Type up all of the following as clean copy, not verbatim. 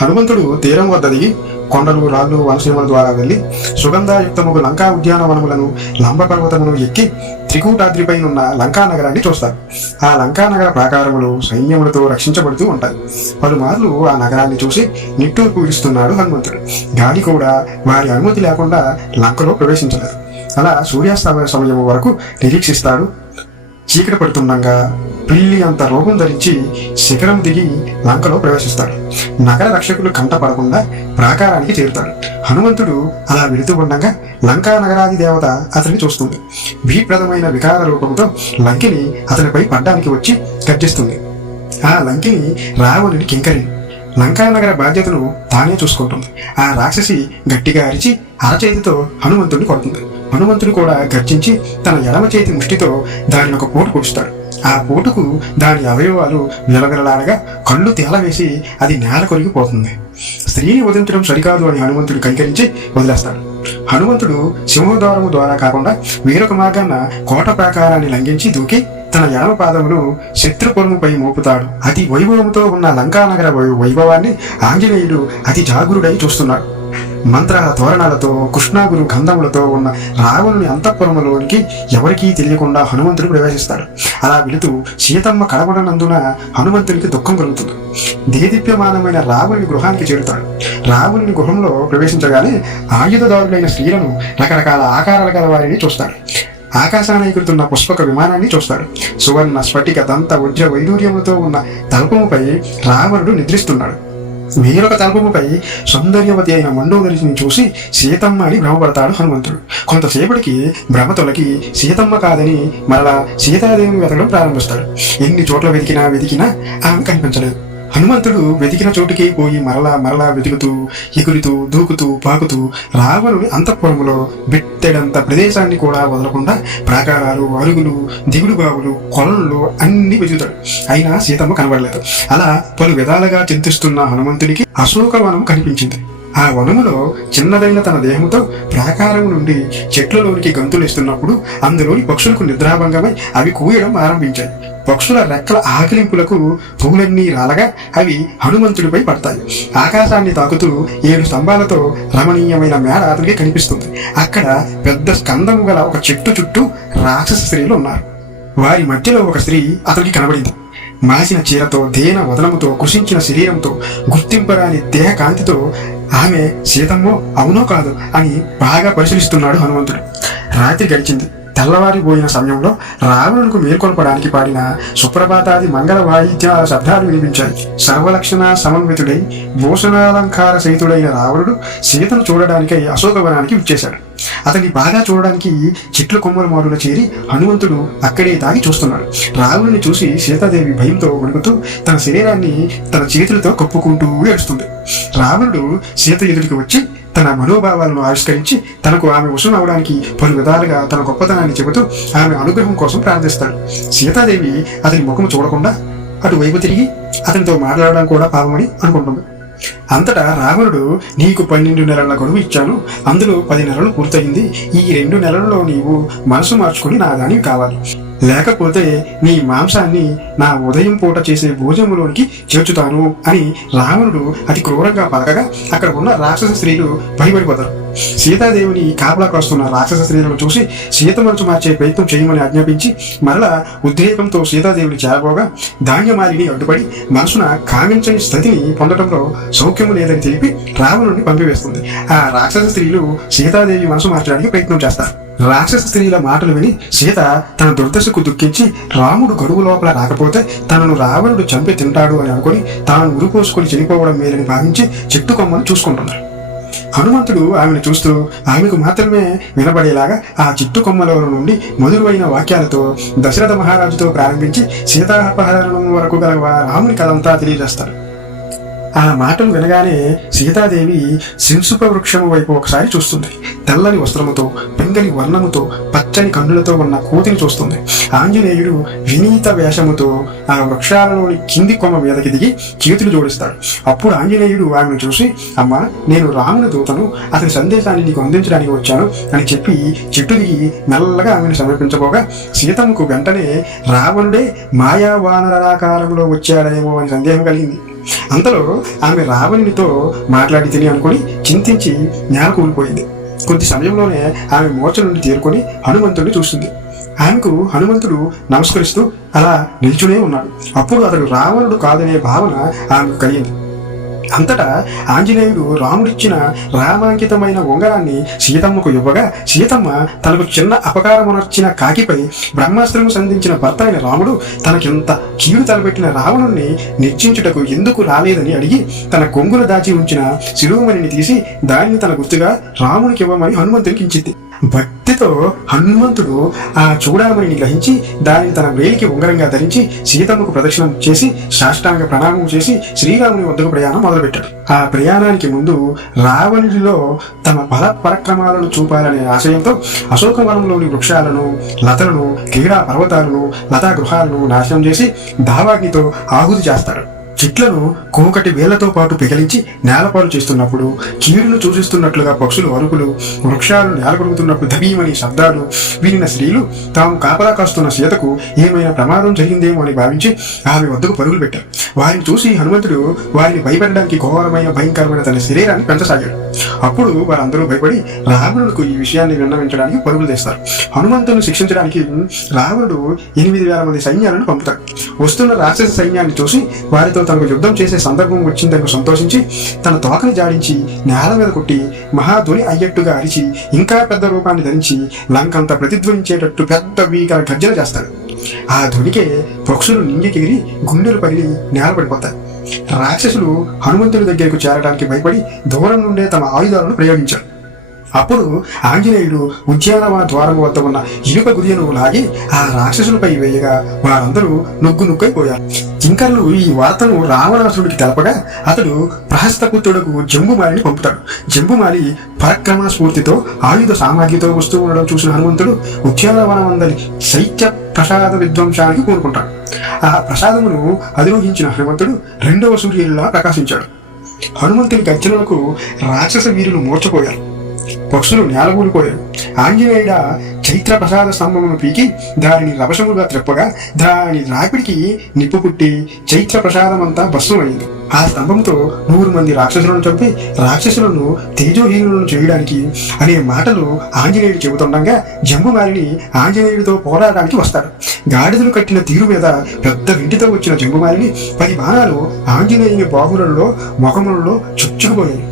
హనుమంతుడు తీరం వద్ద దిగి కొండలు రాళ్ళు వనసీమల ద్వారా వెళ్లి సుగంధాయుక్తముకు లంకా ఉద్యానవనములను లంబపర్వతమును ఎక్కి త్రికూటాద్రిపైనున్న లంకా నగరాన్ని చూస్తారు. ఆ లంకా నగర ప్రాకారములు సైన్యములతో రక్షించబడుతూ ఉంటాయి. పలుమార్లు ఆ నగరాన్ని చూసి నిట్టూర్పు విడుస్తున్నాడు హనుమంతుడు. గాలి కూడా వారి అనుమతి లేకుండా లంకలో ప్రవేశించలేదు. అలా సూర్యాస్తమయ సమయం వరకు నిరీక్షిస్తాడు. చీకటి పడుతుండగా పిల్లి అంత రూపం ధరించి శిఖరం దిగి లంకలో ప్రవేశిస్తాడు. నగర రక్షకులు కంట పడకుండా ప్రాకారానికి చేరుతాడు. హనుమంతుడు అలా వెళుతూ ఉండగా లంకా నగరాది దేవత అతన్ని చూస్తుంది. భీప్రదమైన వికార రూపంతో లంకిని అతనిపై పడ్డానికి వచ్చి గర్జిస్తుంది. ఆ లంకిని రావణుని కింకరి. లంకానగర బాధ్యతను తానే చూసుకుంటుంది. ఆ రాక్షసి గట్టిగా అరిచి అరచేతితో హనుమంతుడిని కొడుతుంది. హనుమంతుడు కూడా గర్జించి తన ఎడమ చేతి ముష్టితో దాని ఒక పోటు పొడుస్తాడు. ఆ పోటుకు దాని అవయవాలు విలవిలలాడగా కళ్ళు తేలవేసి అది నేల కొరిగిపోతుంది. స్త్రీని వధించడం సరికాదు అని హనుమంతుడు కనికరించి వదిలేస్తాడు. హనుమంతుడు సింహద్వారము ద్వారా కాకుండా వేరొక మార్గాన కోట ప్రాకారాన్ని లంఘించి దూకి తన ఎడమ పాదమును శత్రుపురముపై మోపుతాడు. అతి వైభవంతో ఉన్న లంకానగర వైభవాన్ని ఆంజనేయుడు అతి జాగరుడై చూస్తున్నాడు. మంత్ర తోరణాలతో కృష్ణాగురు గంధములతో ఉన్న రావణుని అంతఃపురములోనికి ఎవరికీ తెలియకుండా హనుమంతుడు ప్రవేశిస్తాడు. అలా వెళుతూ సీతమ్మ కడబడనందున హనుమంతునికి దుఃఖం కలుగుతుంది. దేదీప్యమానమైన రావణుని గృహానికి చేరుతాడు. రావణుని గృహంలో ప్రవేశించగానే ఆయుధదారులైన స్త్రీలను, రకరకాల ఆకారాల గల వారిని చూస్తాడు. ఆకాశాన ఎగురుతున్న పుష్పక విమానాన్ని చూస్తాడు. సువర్ణ స్ఫటిక దంత వజ్ర వైడూర్యములతో ఉన్న తల్పముపై రావణుడు నిద్రిస్తున్నాడు. వేరొక తల్పముపై సౌందర్యవతి అయిన మండోదరిని చూసి సీతమ్మ అని భ్రమపడతాడు హనుమంతుడు. కొంతసేపటికి భ్రమ తొలగి సీతమ్మ కాదని మరలా సీతాదేవిని వెతకడం ప్రారంభిస్తాడు. ఎన్ని చోట్ల వెతికినా ఆమె కనిపించలేదు. హనుమంతుడు వెతికిన చోటుకే పోయి మరలా వెతుకుతూ ఎగురుతూ దూకుతూ పాకుతూ రావణుని అంతఃపురములో బిట్టెడంత ప్రదేశాన్ని కూడా వదలకుండా ప్రాకారాలు, అరుగులు, దిగుడు బావులు, కొలనులు అన్ని వెతుకుతాడు. అయినా సీతమ్మ కనబడలేదు. అలా పలు విధాలుగా చింతిస్తున్న హనుమంతుడికి అశోకవనం కనిపించింది. ఆ వనములో చిన్నదైన తన దేహంతో ప్రాకారం నుండి చెట్లలోనికి గంతులేస్తున్నప్పుడు అందులోని పక్షులకు నిద్రాభంగమై అవి కూయడం ఆరంభించాయి. పక్షుల రెక్కల ఆకలింపులకు పూలన్నీ రాలగా అవి హనుమంతుడిపై పడతాయి. ఆకాశాన్ని తాకుతూ 7 స్తంభాలతో రమణీయమైన మేడ అతనికి కనిపిస్తుంది. అక్కడ పెద్ద స్కందము గల ఒక చెట్టు చుట్టూ రాక్షస స్త్రీలు ఉన్నారు. వారి మధ్యలో ఒక స్త్రీ అతనికి కనబడింది. మాసిన చీరతో, దేన వదనముతో, కృషించిన శరీరంతో, గుర్తింపరాని దేహ కాంతితో ఆమె సీతమ్మో అవునో కాదు అని బాగా పరిశీలిస్తున్నాడు హనుమంతుడు. రాత్రి గడిచింది. తెల్లవారిపోయిన సమయంలో రావణునికి మేల్కొల్పడానికి పాడిన సుప్రభాతాది మంగళ వాయిద్య శబ్దాలు వినిపించాయి. సర్వలక్షణ సమన్వితుడై భూషణాలంకార సహితుడైన రావణుడు సీతను చూడడానికై అశోకవనానికి విచ్చేశాడు. అతన్ని బాగా చూడడానికి చెట్ల కొమ్మల మారులో చేరి హనుమంతుడు అక్కడే తాగి చూస్తున్నాడు. రావణుని చూసి సీతాదేవి భయంతో వణుకుతూ తన శరీరాన్ని తన చేతులతో కప్పుకుంటూ ఏడుస్తుంది. రావణుడు సీత ఎదుటికి వచ్చి తన మనోభావాలను ఆవిష్కరించి తనకు ఆమె వశం అవడానికి పలు విధాలుగా తన గొప్పతనాన్ని చెబుతూ ఆమె అనుగ్రహం కోసం ప్రార్థిస్తాడు. సీతాదేవి అతని ముఖము చూడకుండా అటువైపు తిరిగి అతనితో మాట్లాడడం కూడా పాపమని అనుకుంటుంది. అంతటా రావణుడు, నీకు 12 నెలల గడువు ఇచ్చాను, అందులో 10 నెలలు పూర్తయింది. ఈ 2 నెలల్లో నీవు మనసు మార్చుకుని నా దానివి కావాలి, లేకపోతే నీ మాంసాన్ని నా ఉదయం పూట చేసే భోజనంలోనికి చేర్చుతాను అని రావణుడు అతి క్రూరంగా పలకగా అక్కడ ఉన్న రాక్షస స్త్రీలు భయపడిపోతారు. సీతాదేవిని కాపలా కాస్తున్న రాక్షస స్త్రీలను చూసి సీత మనసు మార్చే ప్రయత్నం చేయమని ఆజ్ఞాపించి మరలా ఉద్రేకంతో సీతాదేవిని చేరబోగా ధాన్యమాలిని అడ్డుపడి మనసున కామించని స్థితిని పొందడంలో సౌఖ్యము లేదని తెలిపి రావణుడిని పంపివేస్తుంది. ఆ రాక్షస స్త్రీలు సీతాదేవి మనసు మార్చడానికి ప్రయత్నం చేస్తారు. రాక్షస స్త్రీల మాటలు విని సీత తన దుర్దశకు దుఃఖించి రాముడు గడువు లోపల రాకపోతే తనను రావణుడు చంపి తింటాడు అని అనుకుని తాను ఉరిపోసుకొని చనిపోవడం మేలని భావించి చెట్టు కొమ్మను చూసుకుంటున్నాడు. హనుమంతుడు ఆమెను చూస్తూ ఆమెకు మాత్రమే వినబడేలాగా ఆ చెట్టు కొమ్మల నుండి మధురమైన వాక్యాలతో దశరథ మహారాజుతో ప్రారంభించి సీతాపహరణం వరకు గల రాముని కథంతా తెలియజేస్తాడు. ఆ మాటలు వినగానే సీతాదేవి శింసుప వృక్షము వైపు ఒకసారి చూస్తుంది. తెల్లని వస్త్రముతో, పింగళి వర్ణముతో, పచ్చని కన్నులతో ఉన్న కోతిని చూస్తుంది. ఆంజనేయుడు వినీత వేషముతో ఆ వృక్షాలలోని కింది కొమ్మ మీదకి దిగి చేతులు జోడిస్తాడు. అప్పుడు ఆంజనేయుడు ఆమెను చూసి, అమ్మా, నేను రాముని దూతను, అతని సందేశాన్ని నీకు అందించడానికి వచ్చాను అని చెప్పి చెట్టు దిగి మెల్లగా ఆమెను సమర్పించబోగా సీతమ్మకు వెంటనే రావణుడే మాయావానరాకారంలో వచ్చాడేమో అని సందేహం కలిగింది. అంతలో ఆమె రావణునితో మాట్లాడి తిని అనుకుని చింతించి నేల కూలిపోయింది. కొద్ది సమయంలోనే ఆమె మూర్ఛ నుండి తేరుకొని హనుమంతుడిని చూస్తుంది. ఆమెకు హనుమంతుడు నమస్కరిస్తూ అలా నిల్చునే ఉన్నాడు. అప్పుడు అతడు రావణుడు కాదనే భావన ఆమెకు కలిగింది. అంతటా ఆంజనేయుడు రాముడిచ్చిన రామాంకితమైన ఉంగరాన్ని సీతమ్మకు ఇవ్వగా, సీతమ్మ తనకు చిన్న అపకారమునర్చిన కాకిపై బ్రహ్మాస్త్రము సంధించిన భర్త అయిన రాముడు తనకింత కీడు తలపెట్టిన రావణుణ్ణి నిర్చించుటకు ఎందుకు రాలేదని అడిగి తన కొంగున దాచి ఉంచిన శిలువమణిని తీసి దానిని తన గుర్తుగా రామునికి ఇవ్వమని హనుమంతునికి ఇచ్చింది. భక్తితో హనుమంతుడు ఆ చూడామణిని గ్రహించి దానిని తన వేలికి ఉంగరంగా ధరించి సీతమ్మకు ప్రదక్షిణం చేసి సాష్టాంగ ప్రణామం చేసి శ్రీరాముని వద్దకు ప్రయాణం మొదలుపెట్టాడు. ఆ ప్రయాణానికి ముందు రావణుడిలో తమ బల పరాక్రమాలను చూపాలనే ఆశయంతో అశోకవనంలోని వృక్షాలను, లతలను, క్రీడా పర్వతాలను, లతా గృహాలను నాశనం చేసి దావాగ్నితో ఆహుతి చేస్తాడు. చెట్లను కోకటి వేళ్లతో పాటు పిగిలించి నేలపాలు చేస్తున్నప్పుడు, కీడును సూచిస్తున్నట్లుగా పక్షులు అరుపులు, వృక్షాలు నేలకొడుకుతున్నప్పుడు ధబీమని శబ్దాలు వినిన స్త్రీలు తాము కాపలా కాస్తున్న సీతకు ఏమైనా ప్రమాదం జరిగిందేమో అని భావించి ఆమె వద్దకు పరుగులు పెట్టారు. వారిని చూసి హనుమంతుడు వారిని భయపెట్టడానికి ఘోరమైన భయంకరమైన తన శరీరాన్ని పెంచసాగాడు. అప్పుడు వారందరూ భయపడి రావణుడికి ఈ విషయాన్ని విన్నవించడానికి పరుగులు తెస్తారు. హనుమంతుని శిక్షించడానికి రావణుడు 8,000 మంది సైన్యాలను పంపుతాడు. వస్తున్న రాక్షస సైన్యాన్ని చూసి వారితో తనకు యుద్ధం చేసే సందర్భం వచ్చిందని సంతోషించి తన తోకని జాడించి నేల మీద కొట్టి మహాధ్వని అయ్యట్టుగా అరిచి ఇంకా పెద్ద రూపాన్ని ధరించి లంకంతా ప్రతిధ్వనించేటట్టు పెద్ద భీకర గర్జన చేస్తాడు. ఆ ధ్వనికే పక్షులు నింగికెగిరి గుండెలు పగిలి నేల పడిపోతాయి. రాక్షసులు హనుమంతుడి దగ్గరకు చేరడానికి భయపడి దూరం నుండే తమ ఆయుధాలను ప్రయోగించారు. అప్పుడు ఆంజనేయుడు ఉద్యానవన ద్వారం వద్ద ఉన్న ఇనుప గురియను లాగి ఆ రాక్షసులపై వేయగా వారందరూ నుగ్గైపోయారు. కింకర్లు ఈ వార్తను రావణాసురుడికి తెలపగా అతడు ప్రహస్తపుత్రుడుకు జంబుమాలిని పంపుతాడు. జంబుమాలి పరాక్రమ స్ఫూర్తితో ఆయుధ సామాగ్రితో వస్తూ ఉండడం చూసిన హనుమంతుడు ఉద్యానవనమందలి శైత్య ప్రసాద విధ్వంసానికి కోరుకుంటాడు. ఆ ప్రసాదమును అధిరోహించిన హనుమంతుడు 2వ సూర్యుడిలా ప్రకాశించాడు. హనుమంతుని గర్జనలకు రాక్షస వీరులు మూర్చపోయారు. పక్షులు నేలగూలిపోయారు. ఆంజనేయుడ చైత్ర ప్రసాద స్తంభమును పీకి దానిని రభసముగా త్రెప్పగా దాని రాపిడికి నిప్పు పుట్టి చైత్ర ప్రసాదమంతా భస్మమైంది. ఆ స్తంభంతో 100 మంది రాక్షసులను చంపి రాక్షసులను తేజోహీనులను చేయడానికి అనే మాటలు ఆంజనేయుడు చెబుతుండగా జంబుమాలిని ఆంజనేయుడితో పోరాడడానికి వస్తాడు. గాడిదలు కట్టిన తీరు మీద పెద్ద వింటితో వచ్చిన జంబుమాలిని 10 బాణాలు ఆంజనేయుని బాహువులలో ముఖములలో చుచ్చుకుపోయాయి.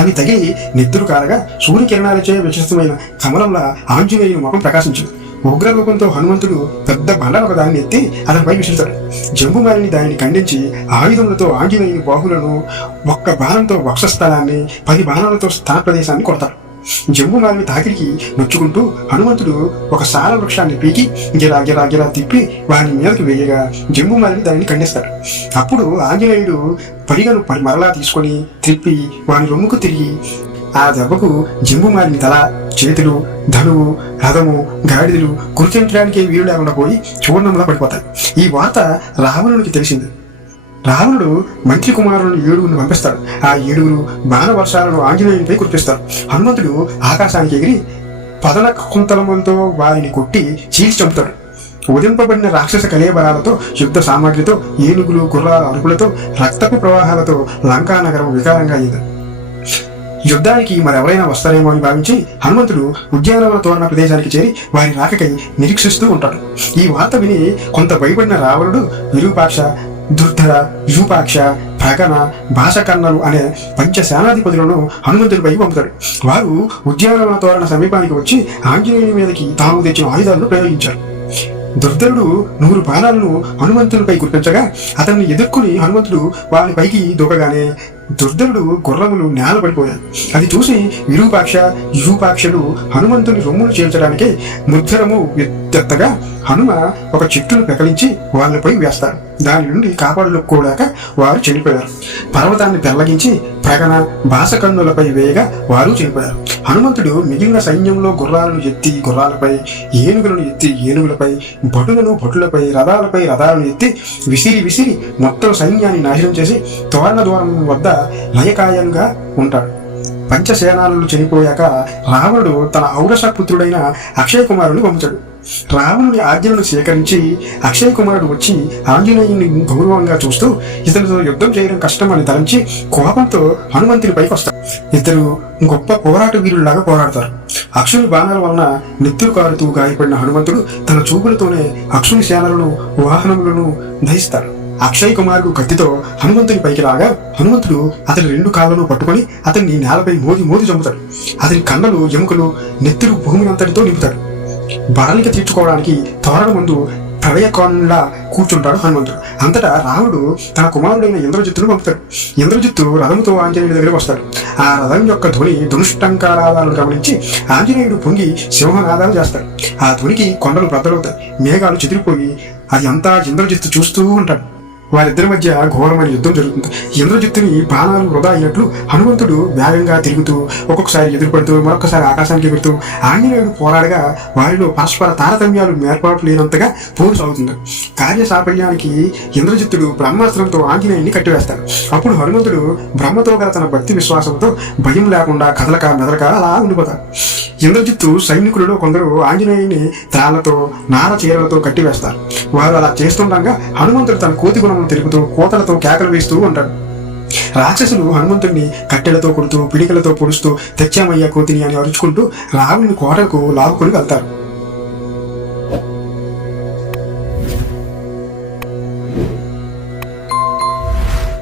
అవి తగిలి నెత్తురు కారగా సూర్యకిరణాలచే విశిష్టమైన కమలంలా ఆంజనేయుని ముఖం ప్రకాశించింది. ఉగ్రరూపంతో హనుమంతుడు పెద్ద బండను ఒక దాన్ని ఎత్తి అతనిపై విసురుతాడు. జంబుమాలిని దానిని ఖండించి ఆయుధములతో ఆంజనేయుని బాహులను, 1 బాణంతో వక్షస్థలాన్ని, 10 బాణాలతో స్థాన ప్రదేశాన్ని కొడతాడు. జంబుమాలిని తాకిడికి నొచ్చుకుంటూ హనుమంతుడు ఒక సాల వృక్షాన్ని పీకి గిరా గిరా గిరా తిప్పి వాని మీదకి వేయగా జంబుమాలిని దానిని ఖండిస్తాడు. అప్పుడు ఆంజనేయుడు పరిగను మరలా తీసుకొని త్రిప్పి వాని రొమ్ముకు తిరిగి ఆ దెబ్బకు జంబుమాలిని తల, చేతులు, ధనువు, రథము, గాడిదలు గుర్తించడానికి వీలు లేకుండా పోయి చూర్ణంలా పడిపోతాయి. ఈ వార్త రావణునికి తెలిసింది. రావణుడు మంత్రి కుమారులను 7గురిని పంపిస్తాడు. ఆ 7గురు బాణవర్షాలను ఆంజనేయునిపై కురిపిస్తారు. హనుమంతుడు ఆకాశానికి ఎగిరి పదన కుంతలములతో వారిని కొట్టి చీల్చి చంపుతాడు. ఉదింపబడిన రాక్షస కలేబరాలతో, యుద్ధ సామాగ్రితో, ఏనుగులు, గుర్రాల అరుపులతో, రక్తపు ప్రవాహాలతో లంకా నగరం వికారంగా అయింది. యుద్ధానికి మరెవరైనా వస్తారేమో అని భావించి హనుమంతుడు ఉద్యానవన తోరణ ప్రదేశానికి చేరి వారి రాకకై నిరీక్షిస్తూ ఉంటాడు. ఈ వార్త విని కొంత భయపడిన రావణుడు విరూపాక్ష, దుర్ధర, యూపాక్ష, ప్రగణ, భాషకర్ణలు అనే పంచసేనాధిపతులను హనుమంతుడిపై పంపుతాడు. వారు ఉద్యానవన తోరణ సమీపానికి వచ్చి ఆంజనేయుని మీదకి తాము తెచ్చిన ఆయుధాలను ప్రయోగించారు. దుర్ధరుడు 100 బాణాలను హనుమంతునిపై కురిపించగా అతన్ని ఎదుర్కొని హనుమంతుడు వారి పైకి దూకగానే దుర్ధరుడు గుర్రములు నేల పడిపోయాయి. అది చూసి విరూపాక్ష, యూపాక్షలు హనుమంతుని రొమ్మును చేల్చడానికి ముద్రము ఎత్తగా హనుమ ఒక చెట్టును పెకలించి వాళ్ళపై వేస్తాడు. దాని నుండి కాపాడుకోలేక వారు చనిపోయారు. పర్వతాన్ని పెళ్లగించి ప్రగణ, భాషకన్నులపై వేయగా వారు చనిపోయారు. హనుమంతుడు మిగిలిన సైన్యంలో గుర్రాలను ఎత్తి గుర్రాలపై, ఏనుగులను ఎత్తి ఏనుగులపై, భటులపై, రథాలను ఎత్తి విసిరి మొత్తం సైన్యాన్ని నాశనం చేసి తోరణ ద్వారం వద్ద లయకాయంగా ఉంటాడు. పంచసేనాలు చనిపోయాక రావణుడు తన ఔరస పుత్రుడైన అక్షయ కుమారుని పంపుతాడు. రావణుని ఆజ్ఞలను స్వీకరించి అక్షయ్ కుమారుడు వచ్చి ఆంజనేయుని గౌరవంగా చూస్తూ ఇతనితో యుద్ధం చేయడం కష్టం అని తలంచి కోపంతో హనుమంతుని పైకి వస్తారు. ఇద్దరు గొప్ప పోరాట వీరుల్లాగా పోరాడతారు. అక్షుని బాణాల వలన నెత్తురు కారుతూ గాయపడిన హనుమంతుడు తన చూపులతోనే అక్షుని సేనలను వాహనములను దహిస్తాడు. అక్షయ్ కుమారుడు కత్తితో హనుమంతుని పైకి రాగా హనుమంతుడు అతని 2 కాళ్ళను పట్టుకొని అతన్ని నేలపై మోది చంపుతాడు. అతని కళ్ళలు ఎముకలు నెత్తురు భూమిని అంతటితో నింపుతాడు. బడలిక తీర్చుకోవడానికి తోరణ ముందు ప్రళయకోణంలా కూర్చుంటాడు హనుమంతుడు. అంతటా రాముడు తన కుమారుడైన ఇంద్రజిత్తును పంపుతాడు. ఇంద్రజిత్తు రథముతో ఆంజనేయుడి దగ్గరికి వస్తాడు. ఆ రథం యొక్క ధ్వని ధనుష్టంకారాలను గమనించి ఆంజనేయుడు పొంగి సింహనాదాలు చేస్తాడు. ఆ ధ్వనికి కొండలు బద్దలవుతాయి, మేఘాలు చెదిరిపోయి అది అంతా ఇంద్రజిత్తు చూస్తూ ఉంటాడు. వారిద్దరి మధ్య ఘోరమైన యుద్ధం జరుగుతుంది. ఇంద్రజిత్తుని బాణాలు వృధా అయినట్లు హనుమంతుడు వేగంగా తిరుగుతూ ఒక్కొక్కసారి ఎదురుపడుతూ మరొకసారి ఆకాశానికి ఎగురుతూ ఆంజనేయుడు పోరాడగా వారిలో పరస్పర తారతమ్యాలు ఏర్పాటు లేనంతగా పోరు సాగుతుంది. కార్య సాఫల్యానికి ఇంద్రజిత్తుడు బ్రహ్మాస్త్రంతో ఆంజనేయుడిని కట్టివేస్తాడు. అప్పుడు హనుమంతుడు బ్రహ్మతో గల తన భక్తి విశ్వాసంతో భయం లేకుండా కదలక మెదలక అలా ఉండిపోతాడు. ఇంద్రజిత్తు సైనికులలో కొందరు ఆంజనేయుని త్రాళ్లతో నార చీరలతో కట్టివేస్తారు. వారు అలా చేస్తుండగా హనుమంతుడు తన కోతి గుణమును తెలుపుతూ కోతలతో కేకలు వేస్తూ ఉంటాడు. రాక్షసులు హనుమంతుడిని కట్టెలతో కొడుతూ పిడికలతో పొడుస్తూ తెచ్చామయ్యా కోతిని అని అరుచుకుంటూ రావణుని కోటకు లాగుకొని వెళ్తారు.